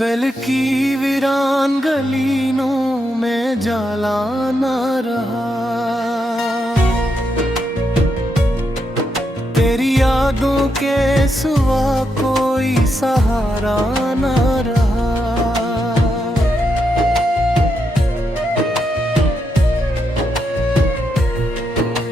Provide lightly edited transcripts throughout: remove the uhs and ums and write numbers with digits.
दिल की वीरान गलीनों में जाला ना रहा। तेरी यादों के सिवा कोई सहारा ना रहा।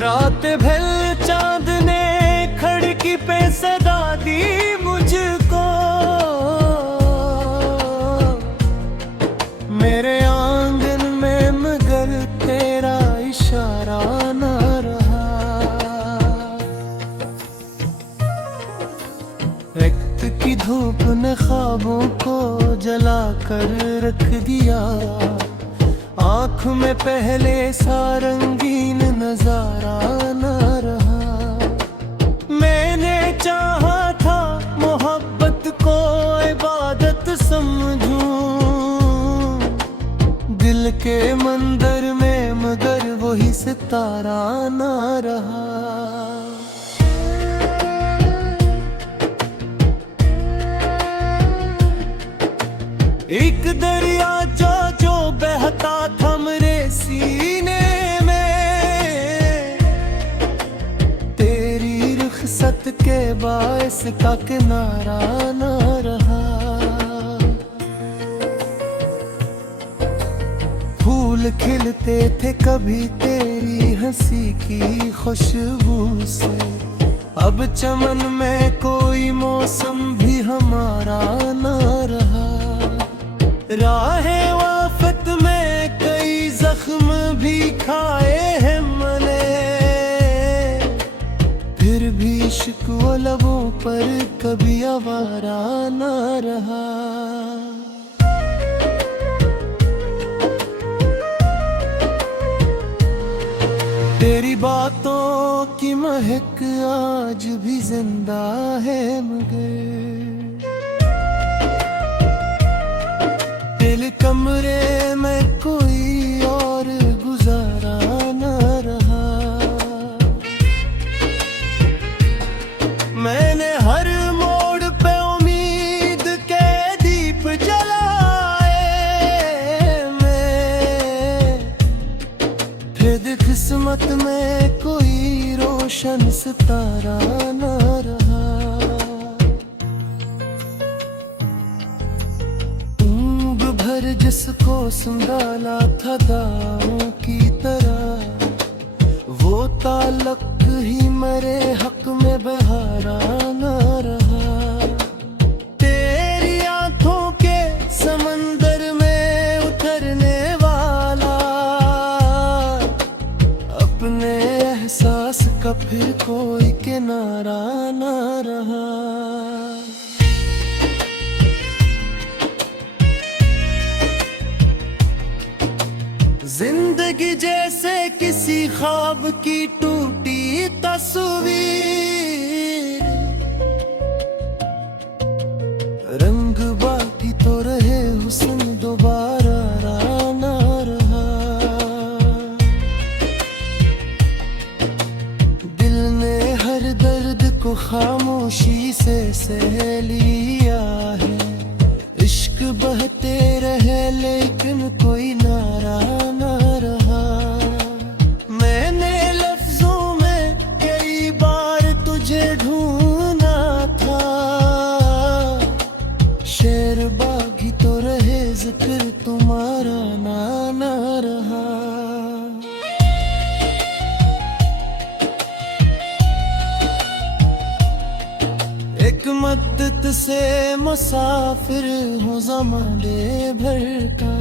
रात भर चांद ने खिड़की पे सदा दी मुझको। मेरे आंगन में मगर तेरा इशारा ना रहा। वक्त की धूप ने ख्वाबों को जला कर रख दिया। आँख में पहले सा रंगीन नजारा न रहा। मैंने चाहा था मोहब्बत को इबादत समझूं दिल के मंदिर में, मगर वही सितारा न रहा। एक दरिया जो बहता था मेरे सीने में। तेरी रुखसत के बायस का किनारा न रहा। फूल खिलते थे कभी तेरी हंसी की खुशबू से। अब चमन में कोई मौसम भी हमारा न रहा। राहे वाफत में कई जख्म भी खाए हैं मैंने, फिर भी इश्क वो लबों पर कभी आवारा ना रहा। तेरी बातों की महक आज भी जिंदा है, मगर दिल कमरे में कोई और गुजारा न रहा। मैंने हर मोड़ पे उम्मीद के दीप जलाए मैं, फिर किस्मत में कोई रोशन सितारा न रहा। जिसको संभाला था दांव की तरह, वो ताल्लुक ही मेरे हक में बहारा न रहा। तेरी आंखों के समंदर में उतरने वाला, अपने एहसास का फिर कोई किनारा न रहा। जिंदगी जैसे किसी ख्वाब की टूटी तस्वीर, रंग बाकी तो रहे हुस्न दोबारा ना रहा। दिल ने हर दर्द को खामोशी से सह लिया है। इश्क बहते रहे लेकिन कोई नारा न रहा। मैंने लफ्जों में कई बार तुझे ढूंढा था, शेर बागी तो रहे जिक्र तुम्हारा ना रहा। एक मद्दत से मुसाफिर हूँ ज़माने भर का।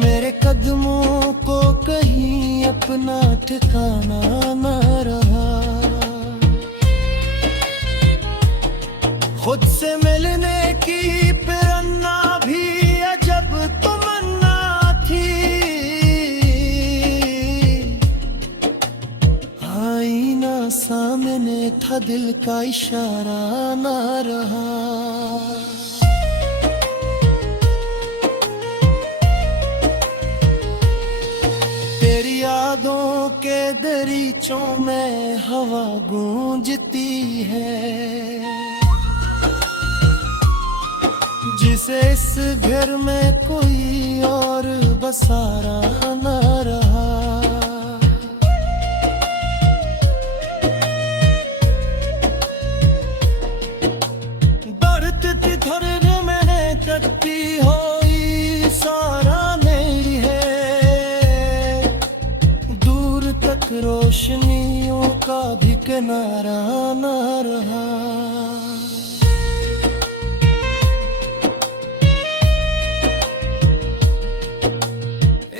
मेरे कदमों को कहीं अपना ठिकाना न रहा। खुद से मिलने की प्रेरणा भी अजब तमन्ना थी। आईना सामने था, दिल का इशारा न रहा। तेरी यादों के दरीचों में हवा गूंजती है। जिसे इस घर में कोई और बसारा न रहा। बढ़ती थोड़े मैंने कटती होई सारा मेरी है, दूर तक रोशनियों का भी किनारा न रहा।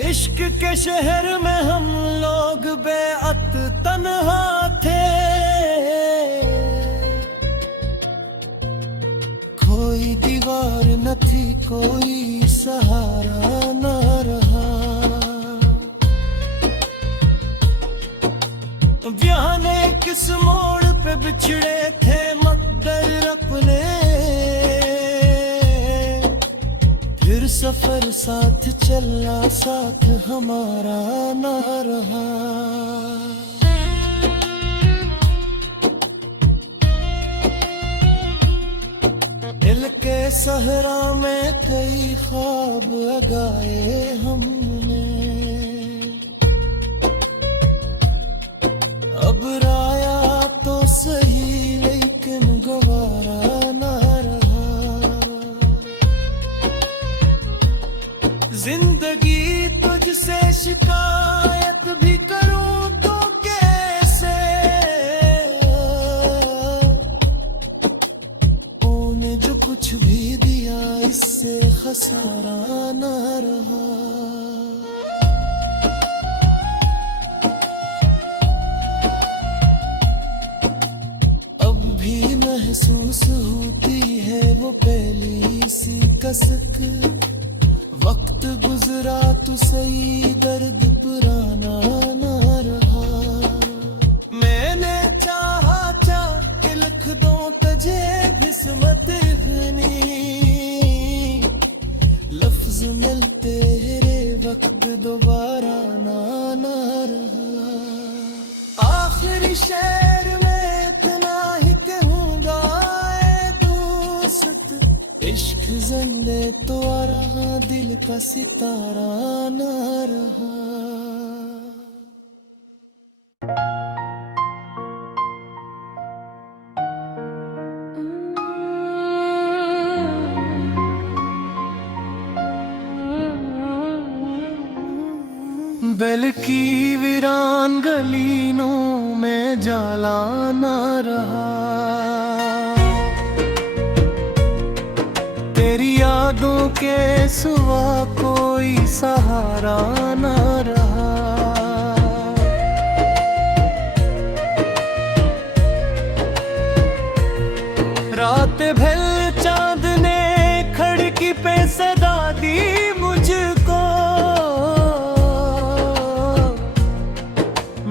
इश्क के शहर में हम लोग बेअत तन्हा थे, कोई दीवार न थी कोई सहारा न रहा। ब्याहने किस मोड़ पे बिछड़े थे मगर अपने, फिर सफर साथ चला साथ हमारा न रहा। दिल के सहरा में कई ख्वाब लगाए हमने, अब राया तो सही लेकिन गवारा न रहा। जिंदगी तुझसे शिकायत भी करूं तो कैसे, तूने जो कुछ भी दिया इससे खसारा न रहा। अब भी महसूस होती है वो पहली सी कसक, वक्त गुजरा तो सही दर्द पुराना न रहा। मैंने चाहा कि लिख दूं तुझे किस्मत इतनी, लफ्ज मिलते रे वक्त दोबारा न रहा। आखिरी शेर में इतना ही कहूँगा ऐ दोस्त, इश्क जिंदे तो आ रहा दिल का सितारा न रहा। बेल की वीरान गलीनों में जाला न रहा, तेरी यादों के सिवा कोई सहारा न रहा। रात भर चांद ने खिड़की पे सदा दी मुझको,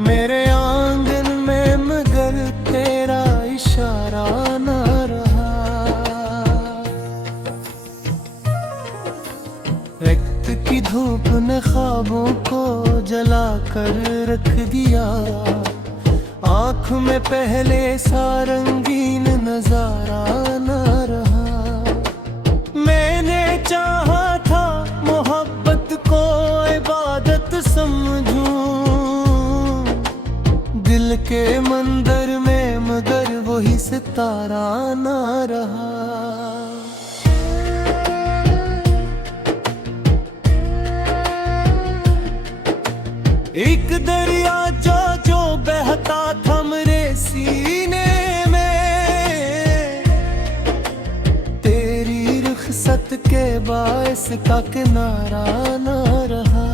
मेरे आंगन में मगर तेरा इशारा न रहा। वक्त की धूप ने ख्वाबों को जला कर रख दिया, आँख में पहले सा रंगीन नजारा न रहा। मैंने चाहा था मोहब्बत को इबादत समझूं दिल के मंदिर में, मगर वही सितारा न रहा। एक दरिया जो बहता था मेरे सीने में, तेरी रुखसत के बायस का किनारा न रहा।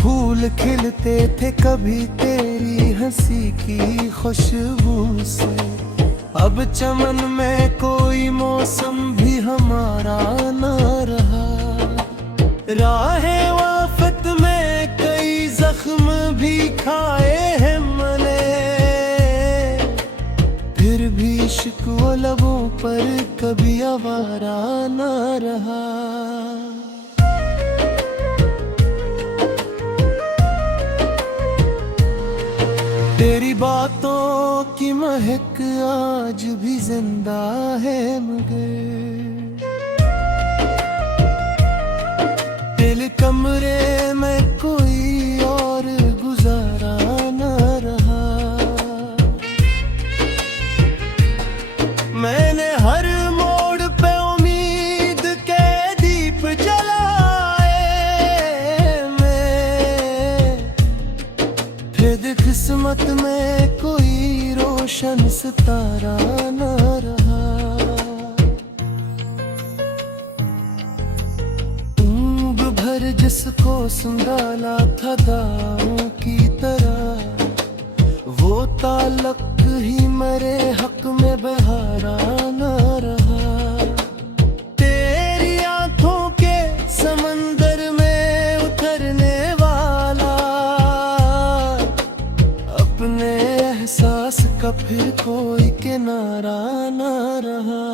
फूल खिलते थे कभी तेरी हंसी की खुशबू से, अब चमन में कोई मौसम भी हमारा न रहा। राहे वाफत में कई जख्म भी खाए हैं मैंने, फिर भी शिकवा लबों पर कभी आवारा न रहा। तेरी बातों की महक आज भी जिंदा है मगर दिल कमरे में कोई और गुजारा न रहा। मैंने हर मोड़ पे उम्मीद के दीप जलाए मैं, फिर किस्मत में कोई रोशन सितारा न रहा। ऊँग भर जिसको संभाला था दांव की तरह, वो तालक ही मेरे हक में बहारा न रहा। तेरी आंखों के समंदर में उतरने वाला अपने एहसास का फिर कोई किनारा न रहा।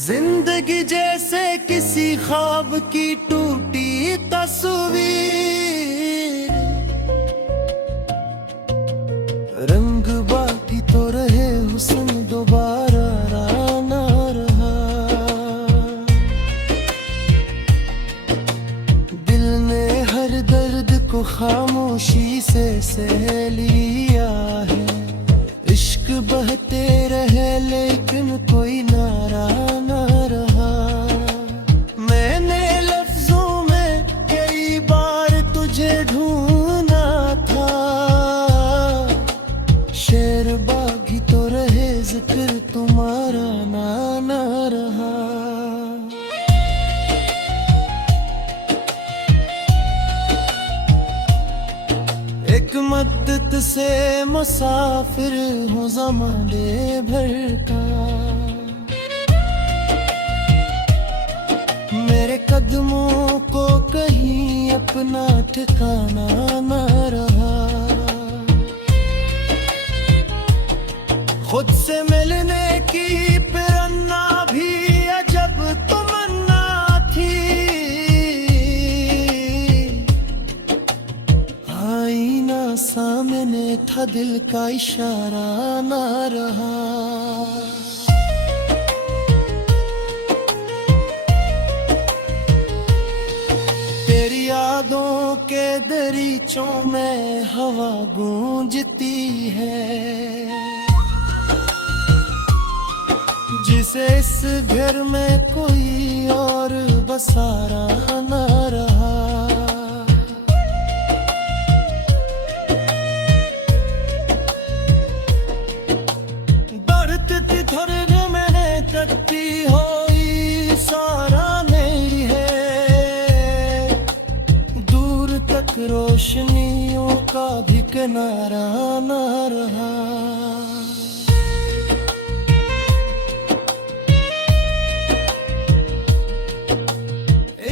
जिंदगी जैसे किसी ख्वाब की टूटी तस्वीर, रंग बाकी तो रहे हुस्न दोबारा ना रहा। दिल ने हर दर्द को खामोशी से सह लिया है। इश्क बहते रहे लेकिन कोई नारा न रहा। मैंने लफ्जों में कई बार तुझे ढूंढा था, शेर बागी तो रहे जिक्र तुम्हारा ना न रहा। एक मद्दत से मुसाफिर हूँ ज़माने भर का, मेरे कदमों को कहीं अपना ठिकाना न रहा। खुद से मिलने की प्रेरणा भी अजब तमन्ना थी। आईना सामने था दिल का इशारा न रहा। तेरी यादों के दरीचों में हवा गूंजती है, जिसे इस घर में कोई और बसारा न रहा। बढ़ती धर में तकती हुई सारा मेरी है, दूर तक रोशनियों का भी किनारा न रहा।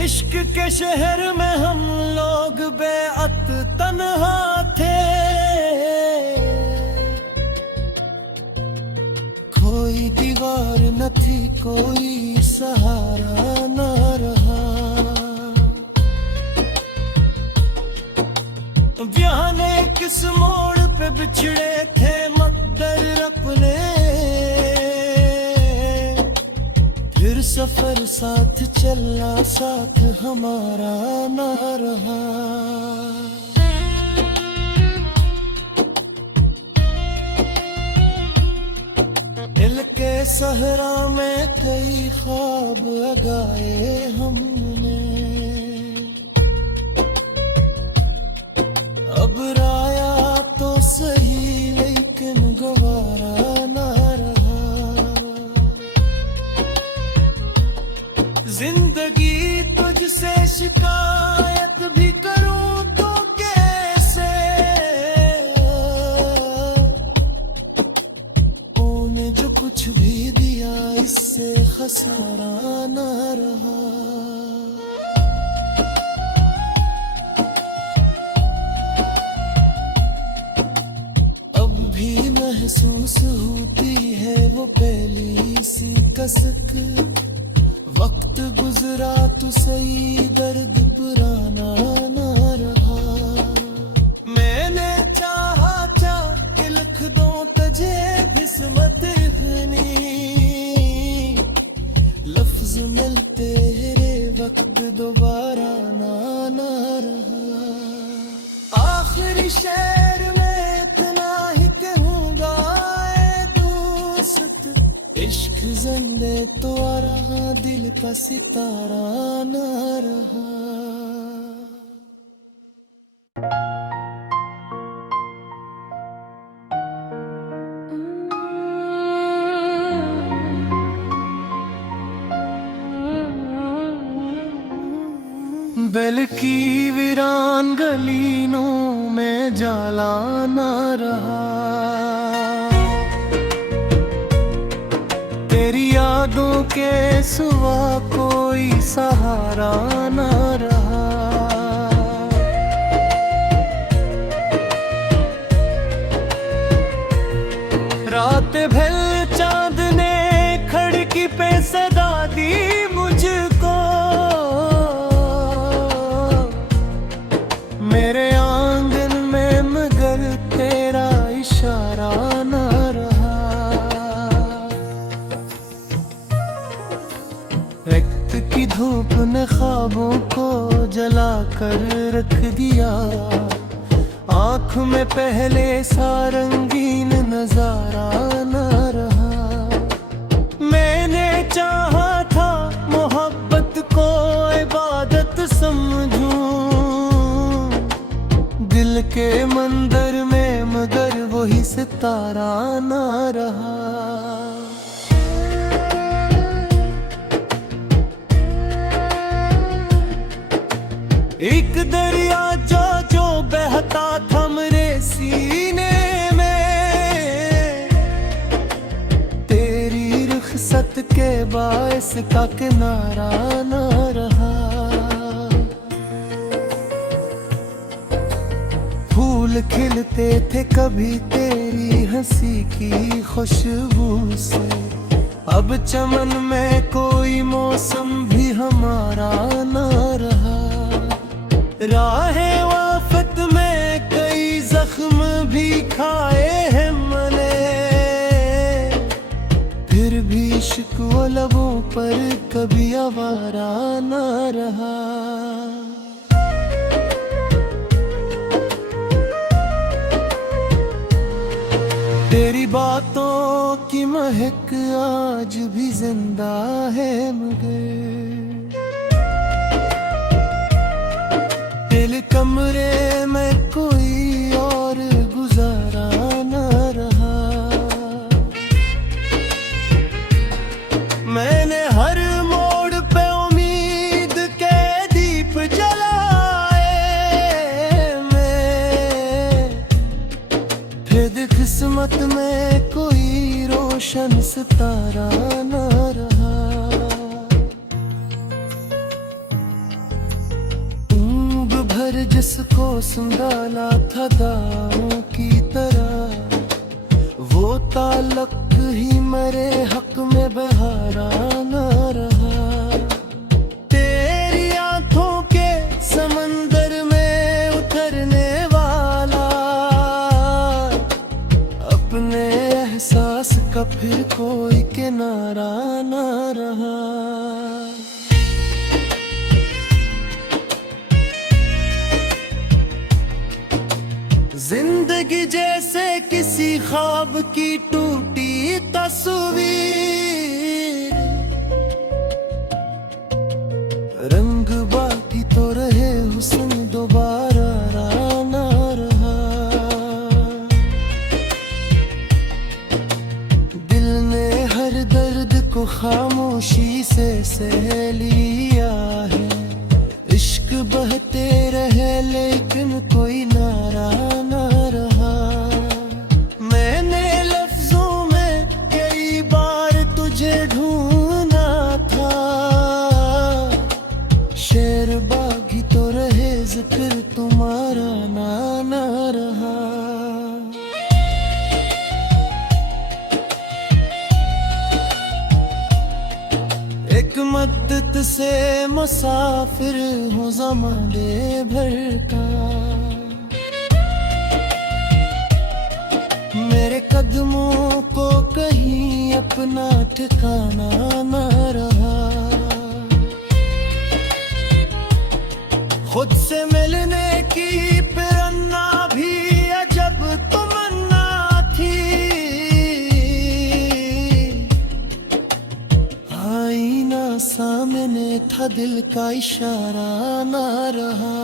इश्क के शहर में हम लोग बेअत तन्हा थे, कोई दीवार न थी कोई सहारा न रहा। यहाँ ने किस मोड़ पे बिछड़े थे मकदर अपने, फिर सफर साथ चलना साथ हमारा न रहा। दिल के सहरा में कई ख्वाब लगाए हमने, अब राया तो सही लेकिन गवारा न रहा। जिंदगी तुझसे शिकायत भी करूं तो कैसे, तूने जो कुछ भी दिया इससे खसारा न रहा। अब भी महसूस होती है वो पहली सी कसक, वक्त गुजर गुजरा तू सही, दर्द पुराना ना रहा। मैंने चाहा कि लिख दूं तुझे किस्मत इतनी, लफ्ज मिलते रे वक्त दोबारा ना रहा। आखिरी शेर में इतना ही कहूँगा ऐ दोस्त, इश्क जिंदे तो आ रहा, दिल का सितारा ना रहा। दिल की वीरान गलीनों में जाला ना रहा। तेरी यादों के सिवा कोई सहारा ना रहा। रात भर चांद ने खिड़की पे सदा दी मुझको, मेरे आंगन में मगर तेरा इशारा ना रहा। वक्त की धूप ने ख्वाबों को जला कर रख दिया, आँख में पहले सा रंगीन नजारा ना रहा। मैंने चाहा था मोहब्बत को इबादत समझूं दिल के मंदिर में, मगर वही सितारा ना रहा। एक दरिया जो बहता था मेरे सीने में, तेरी रुखसत के बायस का किनारा ना रहा। फूल खिलते थे कभी तेरी हंसी की खुशबू से, अब चमन में कोई मौसम भी हमारा ना रहा। राहे वाफत में कई जख्म भी खाए हैं मैंने, फिर भी शिकवा लबों पर कभी आवारा ना रहा। तेरी बातों की महक आज भी जिंदा है, मगर दिल कमरे में कोई और गुजारा ना रहा। मैंने हर मोड़ पे उम्मीद के दीप जलाए मैं, फिर किस्मत में कोई रोशन सितारा ना रहा। जिसको संभाला था दाओं की तरह, वो ताल्लुक ही मेरे हक में बहारा ना रहा। तेरी आंखों के समंदर में उतरने वाला, अपने एहसास का फिर कोई किनारा ना रहा। जिंदगी जैसे किसी ख्वाब की टूटी तस्वीर, रंग बाकी तो रहे हुस्न दोबारा ना रहा। दिल ने हर दर्द को खामोशी से सह लिया है, इश्क बहते रहे लेकिन कोई नारा ना रहा। मैंने लफ्जों में कई बार से मुसाफिर हूँ ज़माने भर का। मेरे कदमों को कहीं अपना ठिकाना न रहा। खुद से मिलने की प्रेरणा भी अजब तमन्ना थी। आईना सामने था, दिल का इशारा ना रहा।